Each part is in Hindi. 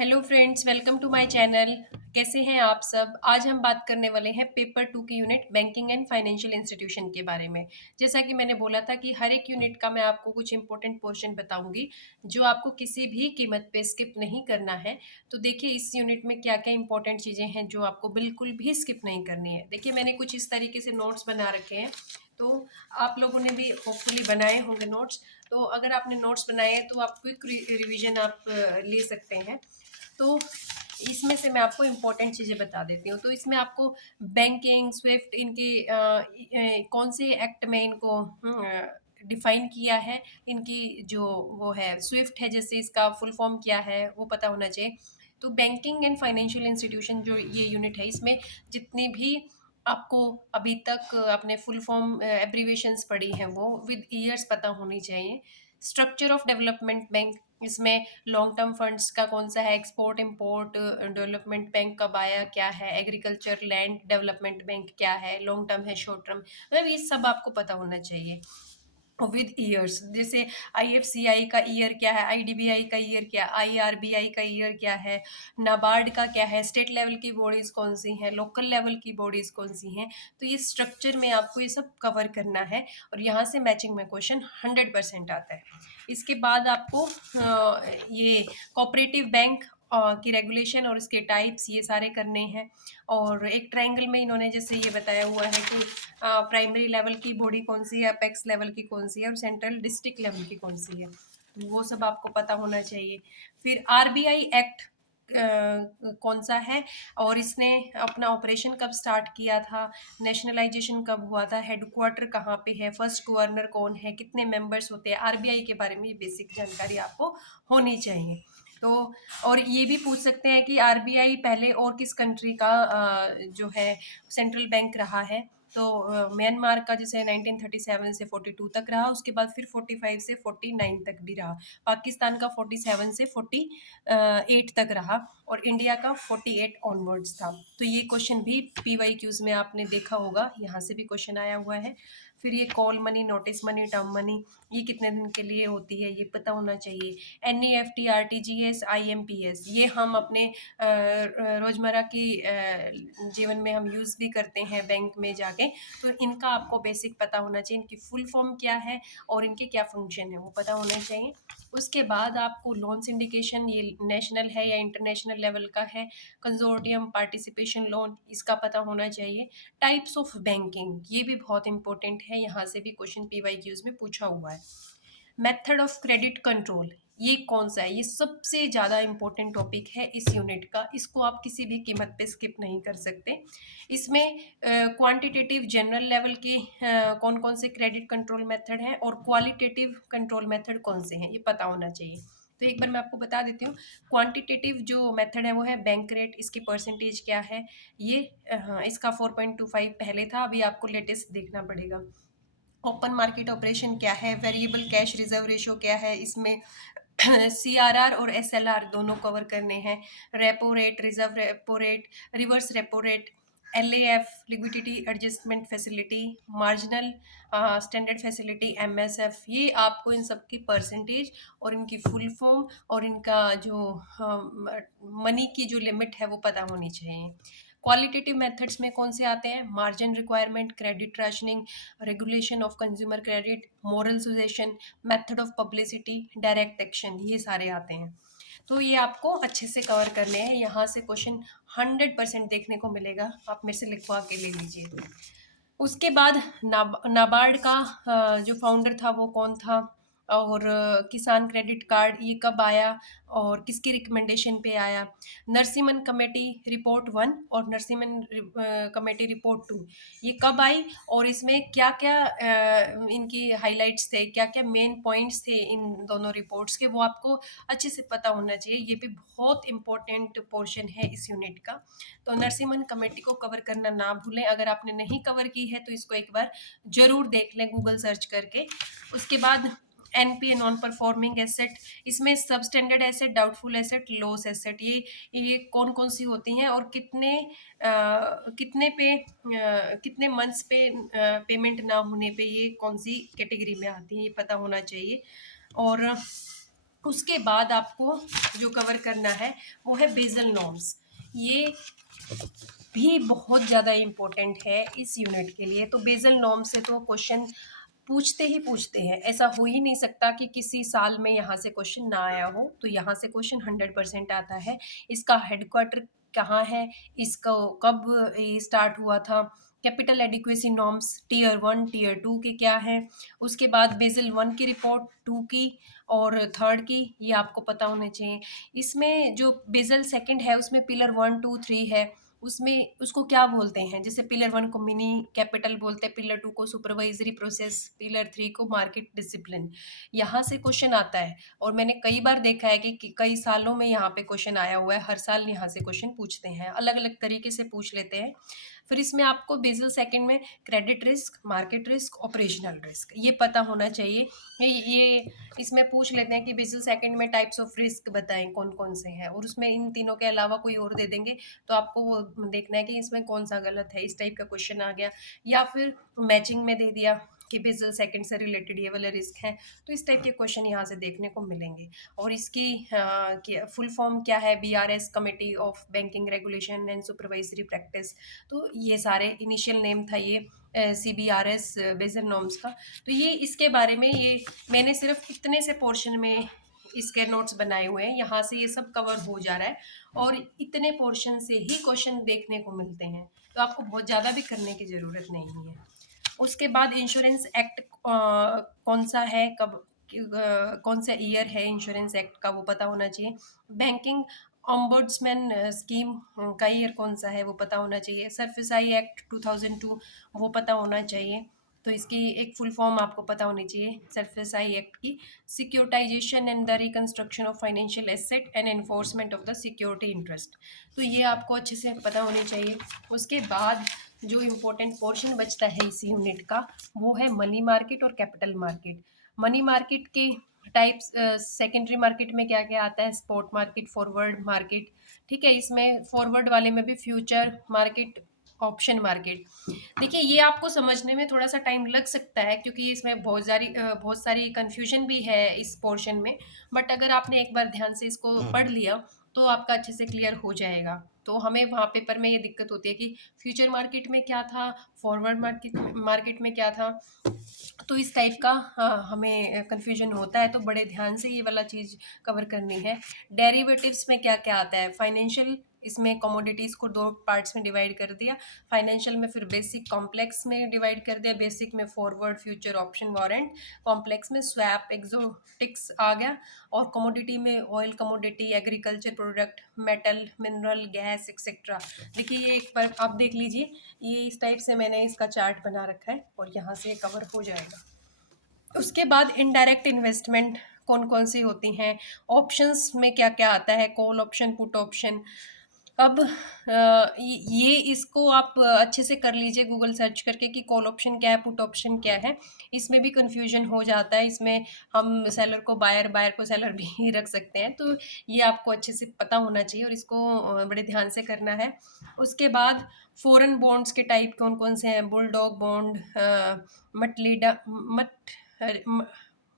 Hello friends, welcome to my channel. कैसे हैं आप सब? आज हम बात करने वाले हैं पेपर 2 की unit banking and financial institution के बारे में। जैसा कि मैंने बोला था कि हर एक यूनिट का मैं आपको कुछ इंपॉर्टेंट पोर्शन बताऊंगी जो आपको किसी भी कीमत पे स्किप नहीं करना है। तो देखिए इस यूनिट में क्या क्या इंपॉर्टेंट चीज़ें हैं जो आपको बिल्कुल भी स्किप नहीं करनी है। देखिए मैंने कुछ इस तरीके से नोट्स बना रखे हैं, तो आप लोगों ने भी होपफुली बनाए होंगे नोट्स। तो अगर आपने नोट्स बनाए हैं तो आप क्विक रिवीजन आप ले सकते हैं। तो इसमें से मैं आपको इम्पोर्टेंट चीज़ें बता देती हूँ। तो इसमें आपको बैंकिंग, स्विफ्ट, इनके कौन से एक्ट में इनको डिफाइन किया है, इनकी जो वो है स्विफ्ट है, जैसे इसका फुल फॉर्म क्या है वो पता होना चाहिए। तो बैंकिंग एंड फाइनेंशियल इंस्टीट्यूशन जो ये यूनिट है, इसमें जितनी भी आपको अभी तक आपने फुल फॉर्म एब्रीवेशंस पढ़ी हैं वो विद ईयर्स पता होनी चाहिए। स्ट्रक्चर ऑफ डेवलपमेंट बैंक, इसमें लॉन्ग टर्म फंड्स का कौन सा है, एक्सपोर्ट इंपोर्ट डेवलपमेंट बैंक कब आया, क्या है, एग्रीकल्चर लैंड डेवलपमेंट बैंक क्या है, लॉन्ग टर्म है, शॉर्ट टर्म, मतलब ये सब आपको पता होना चाहिए विद ईयर्स। जैसे आईएफसीआई का ईयर क्या है, आईडीबीआई का ईयर क्या है, आईआरबीआई का ईयर क्या है, नाबार्ड का क्या है, स्टेट लेवल की बॉडीज कौन सी हैं, लोकल लेवल की बॉडीज कौन सी हैं। तो ये स्ट्रक्चर में आपको ये सब कवर करना है और यहाँ से मैचिंग में क्वेश्चन 100% आता है। इसके बाद आपको ये कोऑपरेटिव बैंक की रेगुलेशन और इसके टाइप्स ये सारे करने हैं। और एक ट्रायंगल में इन्होंने जैसे ये बताया हुआ है कि प्राइमरी लेवल की बॉडी कौन सी है, अपेक्स लेवल की कौन सी है और सेंट्रल डिस्ट्रिक्ट लेवल की कौन सी है, तो वो सब आपको पता होना चाहिए। फिर आरबीआई एक्ट कौन सा है और इसने अपना ऑपरेशन कब स्टार्ट किया था, नेशनलाइजेशन कब हुआ था, हेडक्वार्टर कहाँ पे है, फर्स्ट गवर्नर कौन है, कितने मेंबर्स होते हैं, आरबीआई के बारे में ये बेसिक जानकारी आपको होनी चाहिए। तो और ये भी पूछ सकते हैं कि आरबीआई पहले और किस कंट्री का जो है सेंट्रल बैंक रहा है। तो म्यांमार का जैसे 1937 से 42 तक रहा, उसके बाद फिर 45 से 49 तक भी रहा। पाकिस्तान का 47 से 48 तक रहा और इंडिया का 48 ऑनवर्ड्स था। तो ये क्वेश्चन भी पीवाई क्यूज में आपने देखा होगा, यहाँ से भी क्वेश्चन आया हुआ है। फिर ये call money, notice money, term money, ये कितने दिन के लिए होती है ये पता होना चाहिए। एनईएफटी, आरटीजीएस, आईएमपीएस, ये हम अपने रोजमर्रा की जीवन में हम यूज भी करते हैं बैंक में जाके। तो इनका आपको बेसिक पता होना चाहिए, इनकी फुल फॉर्म क्या है और इनके क्या फंक्शन है वो पता होना चाहिए। उसके बाद आपको लोन सिंडिकेशन, ये नेशनल है या इंटरनेशनल लेवल का है, कंजोर्टियम, पार्टिसिपेशन लोन, इसका पता होना चाहिए। टाइप्स ऑफ बैंकिंग, ये भी बहुत इंपॉर्टेंट है, यहाँ से भी क्वेश्चन पीवाईक्यूज में पूछा हुआ है। मेथड ऑफ क्रेडिट कंट्रोल, ये कौन सा है, ये सबसे ज़्यादा इंपॉर्टेंट टॉपिक है इस यूनिट का, इसको आप किसी भी कीमत पे स्किप नहीं कर सकते। इसमें क्वांटिटेटिव जनरल लेवल के कौन कौन से क्रेडिट कंट्रोल मेथड हैं और क्वालिटेटिव कंट्रोल मेथड कौन से हैं ये पता होना चाहिए। तो एक बार मैं आपको बता देती हूँ। क्वांटिटेटिव जो मेथड है वो है बैंक रेट, इसकी परसेंटेज क्या है, ये हाँ इसका 4.25 पहले था, अभी आपको लेटेस्ट देखना पड़ेगा। ओपन मार्केट ऑपरेशन क्या है, वेरिएबल कैश रिजर्व रेशो क्या है, इसमें सीआरआर और एसएलआर दोनों कवर करने हैं। Repo rate, reserve repo rate, reverse repo rate, LAF, liquidity adjustment facility, marginal standard facility, MSF, ये आपको इन सब की परसेंटेज और इनकी फुल फॉर्म और इनका जो मनी की जो लिमिट है वो पता होनी चाहिए। क्वालिटेटिव मेथड्स में कौन से आते हैं, margin requirement, credit rationing, regulation of consumer credit, moral suggestion, method of publicity, direct action, ये सारे आते हैं। तो ये आपको अच्छे से कवर करने हैं, यहाँ से क्वेश्चन 100% देखने को मिलेगा, आप मेरे से लिखवा के ले लीजिए। उसके बाद नाबार्ड का जो फाउंडर था वो कौन था, और किसान क्रेडिट कार्ड ये कब आया और किसकी रिकमेंडेशन पे आया। नरसिम्हन कमेटी रिपोर्ट 1 और नरसिम्हन कमेटी रिपोर्ट 2, ये कब आई और इसमें क्या क्या इनकी हाइलाइट्स थे, क्या क्या मेन पॉइंट्स थे इन दोनों रिपोर्ट्स के, वो आपको अच्छे से पता होना चाहिए। ये भी बहुत इंपॉर्टेंट पोर्शन है इस यूनिट का। तो नरसिम्हन कमेटी को कवर करना ना भूलें, अगर आपने नहीं कवर की है तो इसको एक बार जरूर देख लें गूगल सर्च करके। उसके बाद एनपीए, नॉन परफॉर्मिंग एसेट, इसमें सब standard asset, doubtful asset, loss asset, ये कौन कौन सी होती हैं और कितने मंथ्स पे पेमेंट ना होने पे ये कौन सी कैटेगरी में आती हैं ये पता होना चाहिए। और उसके बाद आपको जो कवर करना है वो है बेसल नॉर्म्स। ये भी बहुत ज़्यादा इम्पोर्टेंट है इस यूनिट के लिए। तो बेसल नॉर्म से तो क्वेश्चन पूछते ही पूछते हैं, ऐसा हो ही नहीं सकता कि किसी साल में यहाँ से क्वेश्चन ना आया हो। तो यहाँ से क्वेश्चन 100% आता है। इसका हेडक्वार्टर कहाँ है, इसका कब ये स्टार्ट हुआ था, capital adequacy norms tier 1 tier 2 के क्या है, उसके बाद बेसल 1 की रिपोर्ट, 2 की और 3rd की, ये आपको पता होने चाहिए। इसमें जो बेसल सेकंड है उसमें पिलर 1 2 3 है, उसमें उसको क्या बोलते हैं, जैसे पिलर 1 को मिनी कैपिटल बोलते हैं, पिलर 2 को सुपरवाइजरी प्रोसेस, पिलर 3 को मार्केट डिसिप्लिन। यहाँ से क्वेश्चन आता है और मैंने कई बार देखा है कि कई सालों में यहाँ पे क्वेश्चन आया हुआ है, हर साल यहाँ से क्वेश्चन पूछते हैं, अलग अलग तरीके से पूछ लेते हैं। फिर इसमें आपको बेसल सेकंड में credit risk, market risk, operational risk ये पता होना चाहिए। ये इसमें पूछ लेते हैं कि बेसल सेकंड में टाइप्स ऑफ रिस्क बताएं कौन कौन से हैं, और उसमें इन तीनों के अलावा कोई और दे देंगे तो आपको वो देखना है कि इसमें कौन सा गलत है, इस टाइप का क्वेश्चन आ गया। या फिर मैचिंग में दे दिया कि बेसल सेकंड से रिलेटेड ये वाला रिस्क है, तो इस टाइप के क्वेश्चन यहाँ से देखने को मिलेंगे। और इसकी फुल फॉर्म क्या है, BRS committee of banking regulation and supervisory practice. तो ये सारे इनिशियल नेम था ये CBRS बेसल नॉर्म्स का। तो ये इसके बारे में ये मैंने सिर्फ इतने से पोर्शन में इसके नोट्स बनाए हुए हैं, यहाँ से ये सब कवर हो जा रहा है और इतने पोर्शन से ही क्वेश्चन देखने को मिलते हैं, तो आपको बहुत ज़्यादा भी करने की ज़रूरत नहीं है। उसके बाद इंश्योरेंस एक्ट कौन सा है, कब कौन सा ईयर है इंश्योरेंस एक्ट का, वो पता होना चाहिए। बैंकिंग ऑम्बुड्समैन स्कीम का ईयर कौन सा है वो पता होना चाहिए। सरफेसाई एक्ट 2002 वो पता होना चाहिए। तो इसकी एक फुल फॉर्म आपको पता होनी चाहिए सरफेसाई एक्ट की, securitisation and the reconstruction of financial asset and enforcement of the security interest. तो ये आपको अच्छे से पता होनी चाहिए। उसके बाद जो इम्पोर्टेंट पोर्शन बचता है इस यूनिट का वो है मनी मार्केट और कैपिटल मार्केट। मनी मार्केट के टाइप्स, सेकेंडरी मार्केट में क्या क्या आता है, स्पॉट मार्केट, फॉरवर्ड मार्केट। ठीक है, इसमें फॉरवर्ड वाले में भी फ्यूचर मार्केट, ऑप्शन मार्केट। देखिए ये आपको समझने में थोड़ा सा टाइम लग सकता है क्योंकि इसमें बहुत सारी कंफ्यूजन भी है इस पोर्शन में, बट अगर आपने एक बार ध्यान से इसको पढ़ लिया तो आपका अच्छे से क्लियर हो जाएगा। तो हमें वहाँ पेपर में ये दिक्कत होती है कि फ्यूचर मार्केट में क्या था, फॉरवर्ड मार्केट में क्या था, तो इस टाइप का हमें कन्फ्यूजन होता है। तो बड़े ध्यान से ये वाला चीज़ कवर करनी है। डेरिवेटिव्स में क्या क्या आता है, फाइनेंशियल, इसमें कमोडिटीज़ को दो पार्ट्स में डिवाइड कर दिया, फाइनेंशियल में फिर बेसिक कॉम्प्लेक्स में डिवाइड कर दिया, बेसिक में forward future option warrant, complex में स्वैप एक्सोटिक्स आ गया, और कमोडिटी में oil commodity, agriculture product, metal, mineral, gas etcetera. देखिए ये एक बार आप देख लीजिए, ये इस टाइप से मैंने इसका चार्ट बना रखा है और यहाँ से कवर हो जाएगा। उसके बाद इनडायरेक्ट इन्वेस्टमेंट कौन कौन सी होती हैं, ऑप्शंस में क्या क्या आता है, कॉल ऑप्शन, पुट ऑप्शन। अब ये इसको आप अच्छे से कर लीजिए गूगल सर्च करके कि कॉल ऑप्शन क्या है, पुट ऑप्शन क्या है। इसमें भी कन्फ्यूजन हो जाता है, इसमें हम सेलर को बायर, बायर को सेलर भी रख सकते हैं। तो ये आपको अच्छे से पता होना चाहिए और इसको बड़े ध्यान से करना है। उसके बाद फॉरेन बॉन्ड्स के टाइप कौन कौन से हैं, बुलडॉग बॉन्ड, मटलीडा मट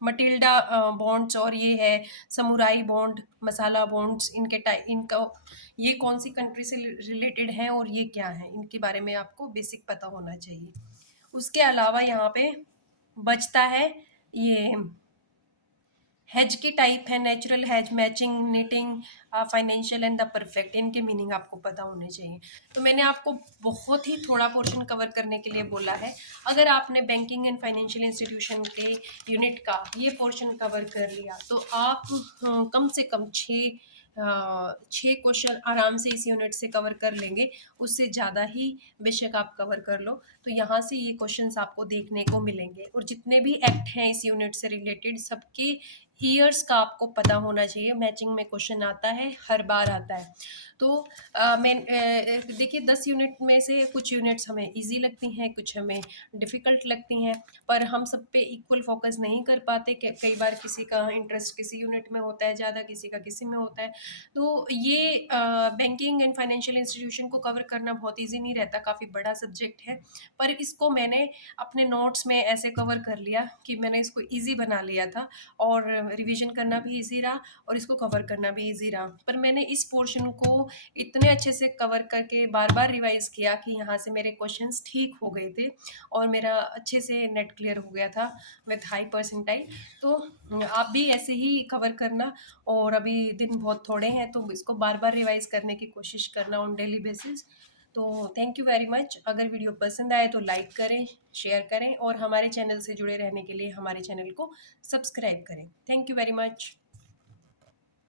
मटिल्डा बॉन्ड्स, और ये है समुराई बॉन्ड, मसाला बॉन्ड्स। इनके टाइप, इनका ये कौन सी कंट्री से रिलेटेड हैं और ये क्या है, इनके बारे में आपको बेसिक पता होना चाहिए। उसके अलावा यहाँ पे बचता है ये हेज की टाइप है, natural hedge, matching, knitting, financial and the perfect. इनके मीनिंग आपको पता होने चाहिए। तो मैंने आपको बहुत ही थोड़ा पोर्शन कवर करने के लिए बोला है। अगर आपने बैंकिंग एंड फाइनेंशियल इंस्टीट्यूशन के यूनिट का ये पोर्शन कवर कर लिया तो आप कम से कम छः क्वेश्चन आराम से इस यूनिट से कवर कर लेंगे। उससे ज़्यादा ही बेशक आप कवर कर लो, तो यहाँ से ये क्वेश्चंस आपको देखने को मिलेंगे। और जितने भी एक्ट हैं इस यूनिट से रिलेटेड सबके ईयर्स का आपको पता होना चाहिए। मैचिंग में क्वेश्चन आता है, हर बार आता है। तो देखिए 10 यूनिट में से कुछ यूनिट्स हमें इजी लगती हैं, कुछ हमें डिफ़िकल्ट लगती हैं, पर हम सब पे इक्वल फोकस नहीं कर पाते। कई बार किसी का इंटरेस्ट किसी यूनिट में होता है ज़्यादा, किसी का किसी में होता है। तो ये बैंकिंग एंड फाइनेंशियल इंस्टीट्यूशन को कवर करना बहुत ईजी नहीं रहता, काफ़ी बड़ा सब्जेक्ट है। पर इसको मैंने अपने नोट्स में ऐसे कवर कर लिया कि मैंने इसको ईजी बना लिया था। और रिवीजन करना भी ईज़ी रहा और इसको कवर करना भी ईज़ी रहा। पर मैंने इस पोर्शन को इतने अच्छे से कवर करके बार-बार रिवाइज़ किया कि यहाँ से मेरे क्वेश्चंस ठीक हो गए थे और मेरा अच्छे से नेट क्लियर हो गया था विथ हाई परसेंटाइल। तो आप भी ऐसे ही कवर करना और अभी दिन बहुत थोड़े हैं तो इसको बार-बार रिवाइज़ करने की कोशिश करना ऑन डेली बेसिस। तो थैंक यू वेरी मच। अगर वीडियो पसंद आए तो लाइक करें, शेयर करें और हमारे चैनल से जुड़े रहने के लिए हमारे चैनल को सब्सक्राइब करें। Thank you very much.